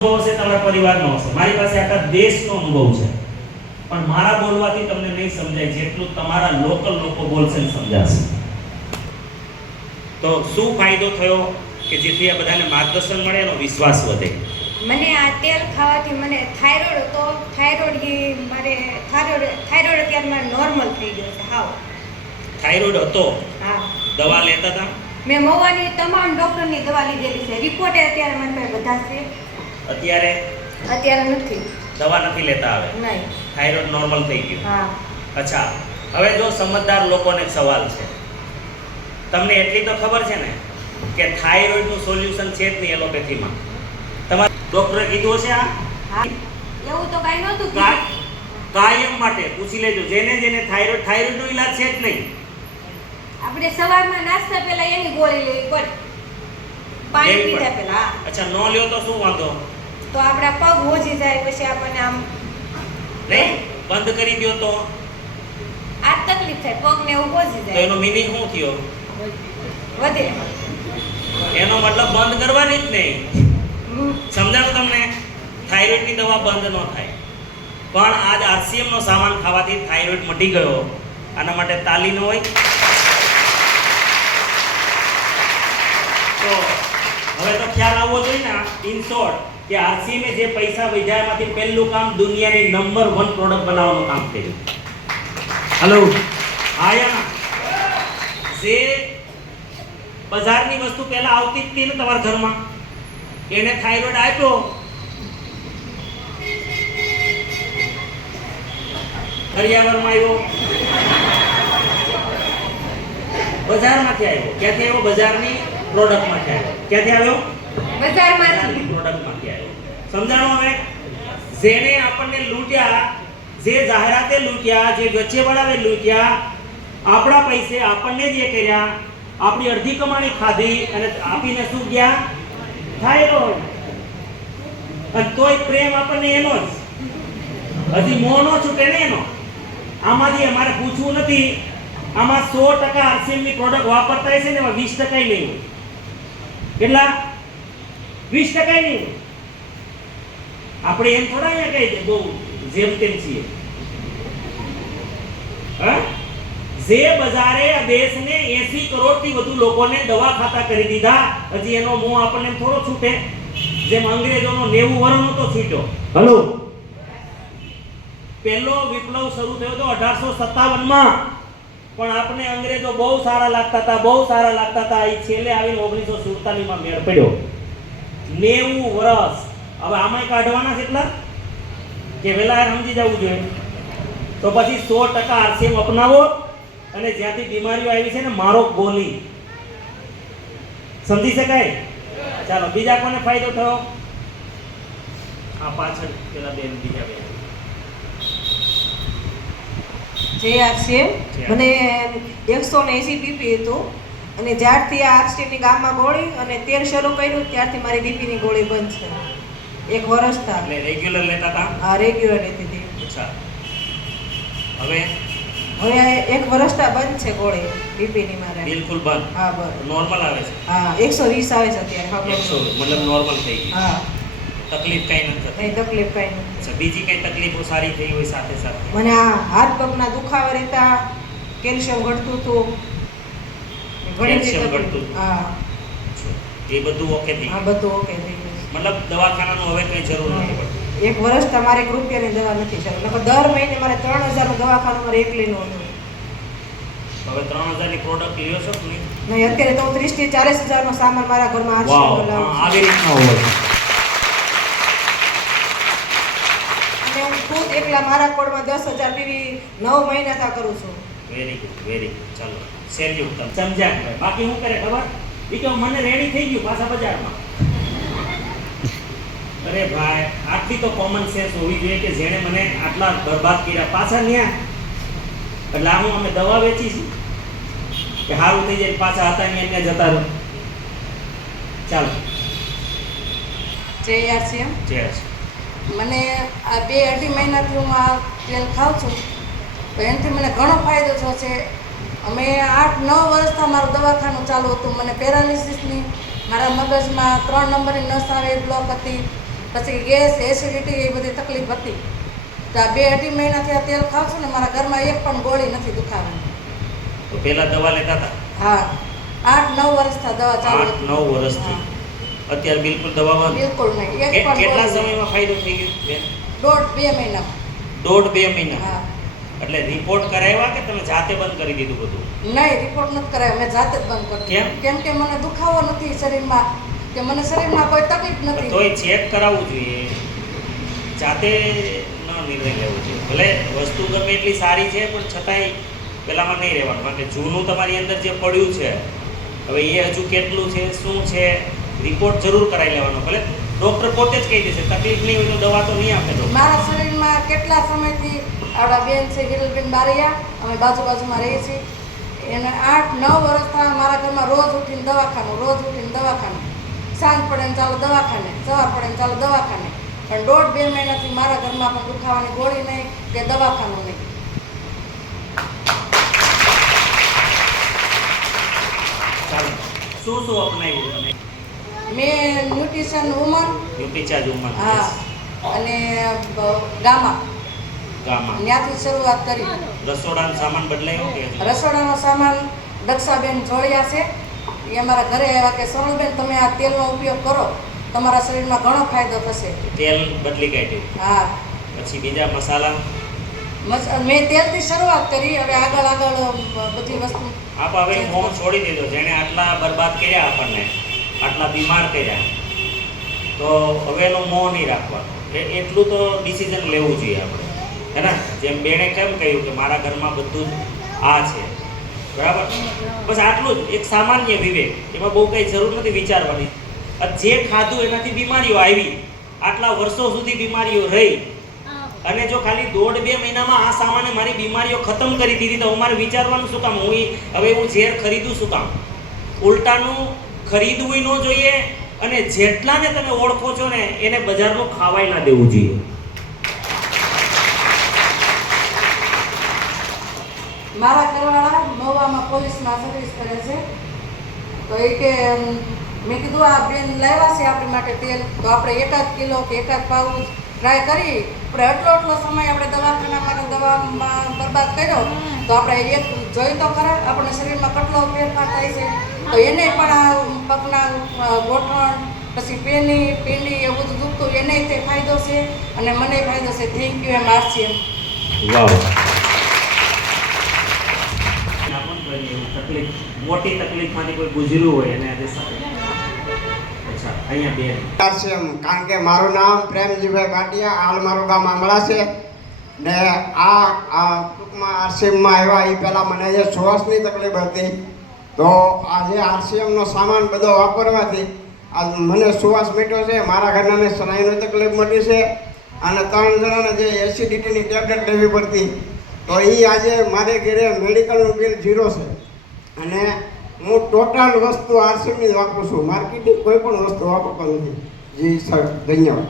અનુભવ હશે તમારા પરિવારનો હશે, મારી પાસે આખા દેશનો અનુભવ છે, પણ મારા બોલવાથી તમને નહીં સમજાય જેટલું તમારા લોકલ લોકો બોલશે ને સમજાશે. તો શું ફાયદો થયો કે જેથી આ બધાને માર્ગદર્શન મળે, એનો વિશ્વાસ વધે. મને આ તેલ ખાવાથી મને થાઇરોઇડ હતો. થાઇરોઇડ અત્યારે મારે નોર્મલ થઈ ગયો છે. હાવ થાઇરોઇડ હતો? હા. દવા લેતા હતા? મેં મવાની તમામ ડોક્ટરની દવા લીધેલી છે. રિપોર્ટ અત્યારે મને પાસે બધા છે. અત્યારે નથી. દવા નથી લેતા હવે? નહીં. થાઇરોઇડ નોર્મલ થઈ ગયું? હા. અચ્છા, હવે જો સમજદાર લોકોને સવાલ છે, તમને એટલી તો ખબર છે ને કે થાઇરોઇડનું સોલ્યુશન છે જ નહીં એલોપેથીમાં. તમારે ડોક્ટરે કીધું હશે આ? હા. એવું તો કાઈ નહોતું. કાયમ માટે પૂછી લેજો, જેને જેને થાઇરોઇડનો ઈલાજ છે જ નહીં. આપણે સવારમાં નાસ્તા પહેલા એની ગોળી લેવી પડે, પાણી પીધા પહેલા. અચ્છા, નો લ્યો તો શું વાંધો? તો આપણા પગ હોજી જાય, પછી આપણને આમ નહીં, બંધ કરી દો તો આ તકલીફ થાય, પગને એવું હોજી તો જાય. એનો મીનિંગ શું થયો? વધે. એનો મતલબ બંધ કરવાની જ નહીં. સમજાણું તમને? થાઇરોઇડની દવા બંધ ન થાય, પણ આજ આરસીએમ નો સામાન ખાવાથી થાઇરોઇડ મટી ગયો. આના માટે તાલી ન હોય તો હવે તો ખ્યાલ આવવો જોઈએ ને, ઇન શોર્ટ, કે આરસીએમ જે પૈસા વધ્યા એમાંથી પહેલું કામ દુનિયાની નંબર 1 પ્રોડક્ટ બનાવવાનું કામ કર્યું. હેલો, આયા જે બજારની વસ્તુ પહેલા આવતી જ હતી ને તમારા ઘરમાં, એને થાઇરોઇડ આપ્યો, હરિયાવરમાં આવ્યો, બજારમાંથી આવ્યો. ક્યાંથી આવ્યો? બજારની પ્રોડક્ટમાંથી આવ્યો. ક્યાંથી આવ્યો? બજારમાંથી પ્રોડક્ટમાંથી આવ્યો. સમજાણો? હવે જેને આપણને લૂંટ્યા, જે જાહેરાતે લૂંટ્યા, જે વચ્ચેવાળાએ લૂંટ્યા, આપણા પૈસે આપણને જે કર્યા, આપણી અડધી કમાણી ખાધી અને આપીને શું ગયા? થાઇરોઇડ. અને તોય પ્રેમ આપણને એનો જ, હજી મોહ નો છૂટે ને એનો. આમાંથી અમારે પૂછવું નથી, આમાં 100% આરસીએમની પ્રોડક્ટ વાપરતા હશે ને, એમાં 20% નહીં હોય. કેટલા? 20% નહીં હોય. આપણે એમ થોડા અહીંયા કહી દે બહુ જેમ તેમ છીએ. હા, જે બજારે આ દેશને 80 કરોડથી વધુ લોકોને દવા ખાતા કરી દીધા, હજી એનો મોહ આપણને થોડો છૂટે? જેમ અંગ્રેજોનો 90 વર્ષનો તો છૂટ્યો. હલો, પહેલો વિપ્લવ શરૂ થયો તો 1857માં, પણ આપણે અંગ્રેજો બહુ સારા લાગતા હતા, બહુ સારા લાગતા હતા. એ છેલ્લે આવીને 1947માં મેળ પડ્યો. 90 વર્ષ. હવે આમાંય કાઢવાના કેટલા કે વેલા સમજી જવું જોઈએ. તો પછી 100% આરસીએમ અપનાવો, અને જ્યાંથી બીમારીઓ આવી છે ને, મારો ગોલી. સમજી શકાય? ચાલો, બીજા કોને ફાયદો થયો? આ પાછળ પેલા બેન, બીજા બેન. જે આરસીએમ મને 180 બીપી હતું, અને જ્યારથી આ આરસીએમની ગામમાં ગોળી અને તેલ શરૂ કર્યું ત્યારથી મારી બીપીની ગોળી બંધ છે. 1 વર્ષ થા. એટલે રેગ્યુલર લેતા હતા? હા, રેગ્યુલર લેતી હતી. અચ્છા, હવે 1 વર્ષ થા બંધ છે ગોળી બીપીની મારે. બિલકુલ બંધ? હા, બંધ. નોર્મલ આવે છે? હા, 120 આવે છે અત્યારે. 100 મતલબ નોર્મલ થઈ ગઈ? હા. તકલીફ કઈ નથી થતી? કઈ તકલીફ કઈ નથી. અચ્છા, બીજી કઈ તકલીફો સારી થઈ હોય સાથે સાથે? મને આ હાથ પગના દુખાવા રહેતા, કેલ્શિયમ ઘટતું હતું, કેલ્શિયમ ઘટતું? હા. એ બધું ઓકે થઈ હા, ગયું? બધું ઓકે થઈ ગયું. મતલબ દવાખાનાનું હવે કઈ જરૂર નથી પડતી? 1 વર્ષ તમારે 1 રૂપિયાની દવા નથી ચાલુ. નકર દર મહિને મારે 3000નું દવાખાનું મારે એકલીનું હતું. હવે 3000 ની પ્રોડક્ટ લ્યો છો કે નહીં? નહીં, અત્યારે તો 30 થી 40 હજારનો સામાન મારા ઘરમાં આરસીએમ લાવું છું. આવી રીતના હોય. અને હું ખુદ એકલા મારા કોડમાં 10,000 પીવી 9 મહિનાથી કરું છું. Very good, very good. ચાલો, સેલ્યુટ. તમે સમજ્યા? બાકી શું કરે ખબર? એ તો મને રેડી થઈ ગયું પાછા બજારમાં. અરે ભાઈ, આટલી તો કોમન સેન્સ હોવી જોઈએ કે જેણે મને આટલા બરબાદ કર્યા, પાછા ન્યા. એટલે હું અમે દવા વેચી છે કે સારું થઈ જાય, પાછા હતા ત્યાં જતા રહો. ચાલો, જે આરસીએમ ચેસ. મને આ 2-2.5 મહિનાથી હું આ તેલ ખાઉં છું, તો એનાથી મને ઘણો ફાયદો થયો છે. અમે 8-9 વર્ષથી મારું દવાખાનું ચાલુ હતું. મને પેરાલિસિસની, મારા મગજમાં 3 નંબરની નસ આવે બ્લોક હતી, પછી ગેસ એસિડિટી એ બધી તકલીફ હતી. તો આ 2-2.5 મહિનાથી આ તેલ ખાઉં છું ને મારા ઘરમાં એક પણ ગોળી નથી દુખાવાની. તો પહેલા દવા લેતા હતા? હા, 8-9 વર્ષથી દવા ચાલુ હતી. 8-9 વર્ષથી. અત્યારે બિલકુલ દવામાં બિલકુલ નહીં, એક પણ કેટલા ગોળી નહીં. સમયમાં ફાયદો થઈ ગયો બેન? 1.5-2 મહિના. 1.5-2 મહિના. હા, એટલે રિપોર્ટ કરાવ્યા કે તમે જાતે બંધ કરી દીધું બધું? નહીં રિપોર્ટ નથી કરાવ્યો, મેં જાતે જ બંધ કરી કેમ? કેમ કે મને દુખાવો નથી શરીરમાં, કે મને શરીરમાં કોઈ તકલીફ નથી. તોય ચેક કરાવવું જોઈએ, જાતે ન નિર્ણય લેવો જોઈએ. ભલે વસ્તુ ગમે એટલી સારી છે પણ છતાંય પેલામાં નહીં રહેવાનું, કારણ કે જૂનું તમારી અંદર જે પડ્યું છે હવે એ હજુ કેટલું છે શું છે રિપોર્ટ જરૂર કરાવી લેવાનો. ભલે ડૉક્ટર પોતે જ કહી દેશે તકલીફ નહીં હોય તો દવા તો નહીં આપે. મારા શરીરમાં કેટલા સમયથી આપણા બેન છે વિરલબેન બારૈયા, અમે બાજુમાં રહીએ છીએ, એને 8-9 વર્ષથી મારા ઘરમાં રોજ ઉઠીને દવાખાનું, સાંજ પડે ને ચાલો દવાખાને, સવાર પડે ને ચાલો દવાખાને. પણ 1.5-2 મહિનાથી મારા ઘરમાં પણ દુખાવાની ગોળી નહીં કે દવાખાનું નહીં. ચાલો, શું શું અપનાવ્યું તમે? મેં ન્યુટ્રિશન વુમન, ન્યુટ્રીચાર્જ વુમન, હા, અને ગામા ગામમાં ત્યાંથી શરૂઆત કરી. રસોડાનો સામાન બદલાયો કે હજુ? રસોડાનો સામાન દક્ષાબેન જોડિયા છે, એ અમારા ઘરે આવ્યા કે સોનલબેન તમે આ તેલનો ઉપયોગ કરો, તમારા શરીરમાં ઘણો ફાયદો થશે. તેલ બદલી કાઢ્યું. હા, પછી બીજા મસાલા? મેં તેલથી શરૂઆત કરી, હવે આગળ બધી વસ્તુ. આપ હવે મોહ છોડી દીધો, જેણે આટલા બરબાદ કર્યા આપણને, આટલા બીમાર કર્યા, તો હવે એનો મોહ નહીં રાખવાનો. એટલું તો ડિસિઝન લેવું જોઈએ આપણે, હે ને? જેમ બેને કેમ કહ્યું કે મારા ઘરમાં બધું જ આ છે, બરાબર? બસ આટલું જ, એક સામાન્ય વિવેક, એમાં બહુ કંઈ જરૂર નથી વિચારવાની. જે ખાધું એનાથી બીમારીઓ આવી, આટલા વર્ષો સુધી બીમારીઓ રહી, અને જો ખાલી 1.5-2 મહિનામાં આ સામાને મારી બીમારીઓ ખતમ કરી દીધી તો અમારે વિચારવાનું શું કામ? હવે હું ઝેર ખરીદું શું કામ? ઉલટાનું ખરીદવું ન જોઈએ, અને જેટલાને તમે ઓળખો છો ને એને બજારનું ખાવાય ના દેવું જોઈએ. મારા ઘરવાળા મહુવામાં પોલીસમાં સર્વિસ કરે છે, તો એ કે મેં કીધું આ બેન લાવ્યા છે આપણી માટે તેલ, તો આપણે 1 કિલો કે 1 પાઉચ ટ્રાય કરી. આપણે આટલો સમય આપણે દવામાં બરબાદ કર્યો, તો આપણે એક જોઈ તો ખરા આપણા શરીરમાં કેટલો ફેરફાર થાય છે. તો એને પણ આ પગના ગોઠણ, પછી પીંડી એવું બધું દુખતું, એને તે ફાયદો છે અને મને ફાયદો છે. થેન્ક યુ એમ RCM. વાવ. મોટી તકલીફમાંથી કોઈ ગુજર્યું હોય એને આજે અચ્છા અહીંયા બેન RCM, કારણ કે મારું નામ પ્રેમજીભાઈ ભાટિયા, હાલ મારું ગામ આંબળા છે ને આ ટૂંકમાં RCMમાં આવ્યા એ પહેલાં મને જે શ્વાસની તકલીફ હતી, તો આજે RCMનો સામાન બધો વાપરવાથી આ મને શ્વાસ મીઠો છે, મારા ઘરનાને સ્નાયુની તકલીફ મટી છે, અને 3 જણાને જે એસિડિટીની ટેબ્લેટ લેવી પડતી, તો એ આજે મારે ઘરે મેડિકલનું બિલ 0 છે. અને હું ટોટલ વસ્તુ RCMની જ વાપરું છું, માર્કેટની કોઈ પણ વસ્તુ વાપરતો નથી. જી સર, ધન્યવાદ.